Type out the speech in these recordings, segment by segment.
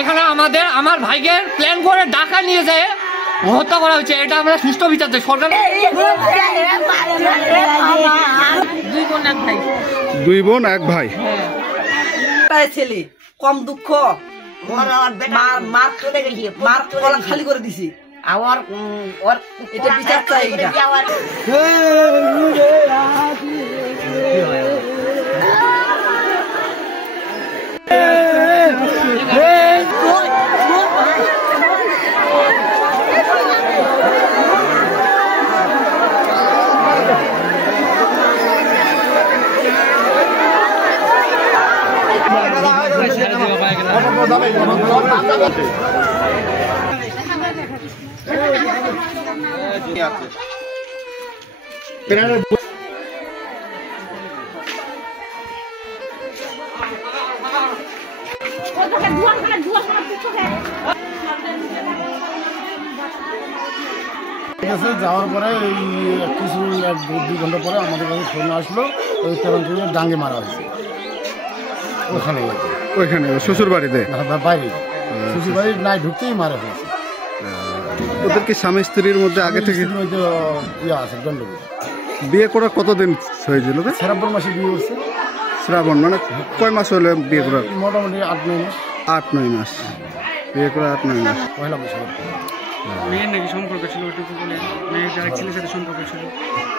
এখানে আমার ভাইকে প্ল্যান করে ঢাকা নিয়ে যায় হত্যা করা হয়েছে। এটা আমরা সুষ্ঠু বিচার চাই সরকার। দুই বোন এক ভাই ছেলে কম দুঃখ মার খালি করে দিছি আমার এটা বিচার চাই। যাওয়ার পরে কিছু 1-2 ঘন্টা পরে আমাদের কাছে ফোন আসলো ওই কেরানপুরের ডাঙ্গে মারা হয়েছে। ওইখানে শ্বশুর বাড়িতে বাইরে শ্বশুর বাড়ির নাই ঢুকতেই মারা হয়েছে। ওদের কি স্বামী স্ত্রীর মধ্যে আগে থেকে ইয়ে আছে দণ্ডবোধ। বিয়ে করা কতদিন হয়েছিল? শ্রাবণ মাসে বিয়ে করছে। শ্রাবণ মানে কয় মাস হলে বিয়ে করা? মোটামুটি 8-9 মাস। 8-9 মাস বিয়ে করা 8-9 মাস। পয়লা বছর মেয়ের নাকি সম্পর্ক ছিল ওইটুকু বলে মেয়ের আরেক ছেলের সাথে সম্পর্ক ছিল।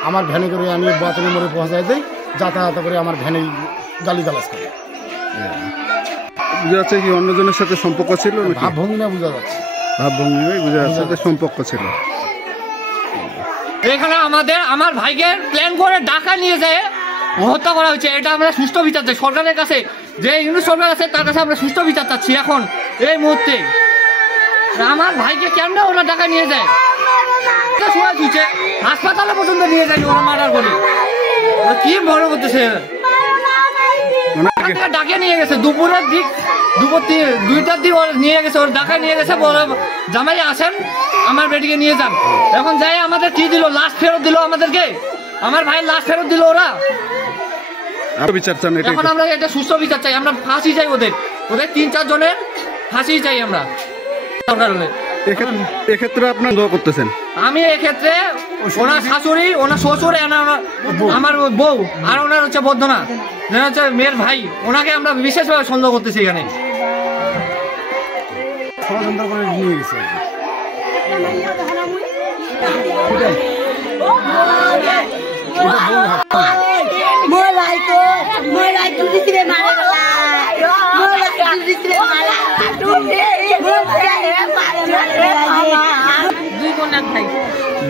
আমার ভ্যানে করে আমি বাতনি মোড়ে পৌঁছায় যাই, যাতায়াত করে আমার ভ্যানে গালিগালাজ করে। বুঝা যাচ্ছে কি অন্যজনের সাথে সম্পর্ক ছিল? ভাবভঙ্গি না বোঝা যাচ্ছে, ভাবভঙ্গি বোঝা যাচ্ছে সম্পর্ক ছিল। এখানে আমার ভাইকে প্ল্যান করে ঢাকা নিয়ে যায় হত্যা করা হয়েছে। এটা আমরা সুষ্ঠু বিচার চাই সরকারের কাছে। যে ইউনিট সরকার আছে তার কাছে আমরা সুষ্ঠু বিচার চাচ্ছি এখন এই মুহূর্তে। আমার ভাইকে কেমন ওরা ঢাকা নিয়ে যায়, সময় দিচ্ছে হাসপাতালে পর্যন্ত নিয়ে যায়নি ওরা মার্ডার করে। কি মনে করতেছে ডাকে নিয়ে গেছে দুপুরের দিক, দুপুর 2টার দিক ওরা নিয়ে গেছে, ওর ঢাকা নিয়ে গেছে। জামাই আসেন আমার বেটিকে নিয়ে যান। এখন যাই আমাদের কি দিল, লাশ ফেরত দিল আমাদেরকে, আমার ভাই লাশ ফেরত দিল ওরা। বিচার চান? এখন আমরা এটা সুস্থ বিচার চাই, আমরা ফাঁসি চাই ওদের 3-4 জনের ফাঁসি চাই আমরা সরকার। এক্ষেত্রে আপনার করতেছেন? আমি এক্ষেত্রে ওনার শাশুড়ি, ওনার শ্বশুর, আমার বউ আর ওনার হচ্ছে বর্ধনা হচ্ছে মেয়ের ভাই, ওনাকে আমরা বিশেষভাবে সন্দেহ করতেছি এখানে। ষড়যন্ত্র করে নিয়ে গেছে।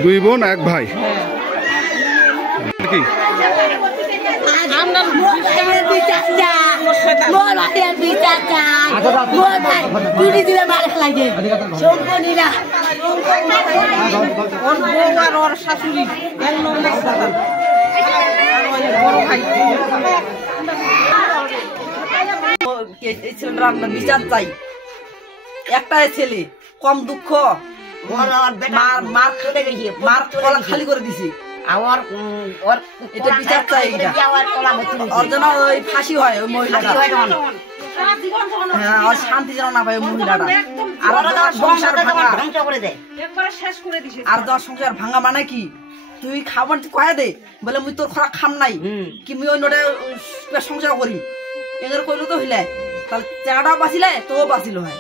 দুই বোন এক ভাই কি বিচার চাই। একটাই ছেলে কম দুঃখ মার খালি করে দিছি আমার এটা বিচার চাই। ওর জন্য ওই ফাঁসি হয় ওই মহিলাটা। হ্যাঁ, ওর শান্তি যেন না পায় ওই মহিলাটা। আর তোর সংসার ভাঙা মানে কি? তুই খাবার কয়ে দে বলে মুই তোর খরা খাম নাই কি মুই ওই নোটে সংসার করি এদের কইলো তো হইলে তাহলে চেনাটাও বাঁচিলে তোও বাঁচিল হয়।